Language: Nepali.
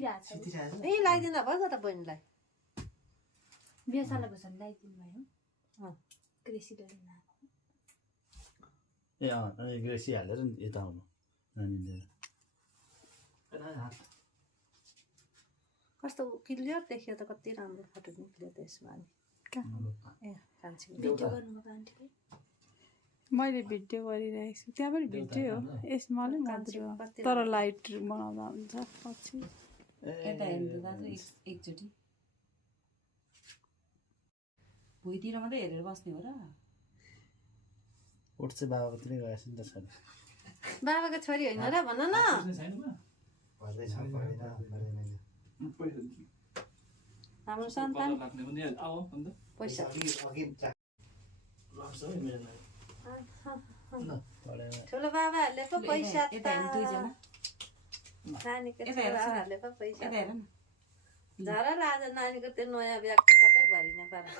ए लगाइदिँदा भयो त बहिनीलाई बेसाला बेसाला लगाइदिनु भयो ग्रेसी हालेर नि यता आउनु नानी कस्तो क्लियर देखियो त कति राम्रो फोटो निक्ल्यो त यसमा नि ए कान्छी भिडियो गर्नुभएको आन्टीले मैले भिडियो गरिरहेको छु त्यहाँ पनि भिडियो हो यसमा अलि मधुरो तर लाइट बनाउँदा हुन्छ पछि यता हेर्नु दाजु एकचोटि भुइँतिर मात्रै हेरेर बस्ने हो र उठ चाहिँ बाबाकोतिरै गएछ नि त छोरी बाबाको छोरी होइन र भन न हाम्रो सन्तान पैसा ठुलो बाबाहरूले पो पैसा नानीको छोराहरूले पो पैसा झरा आज नानीको त्यो नयाँ ब्याग त सबै भरिने बाबा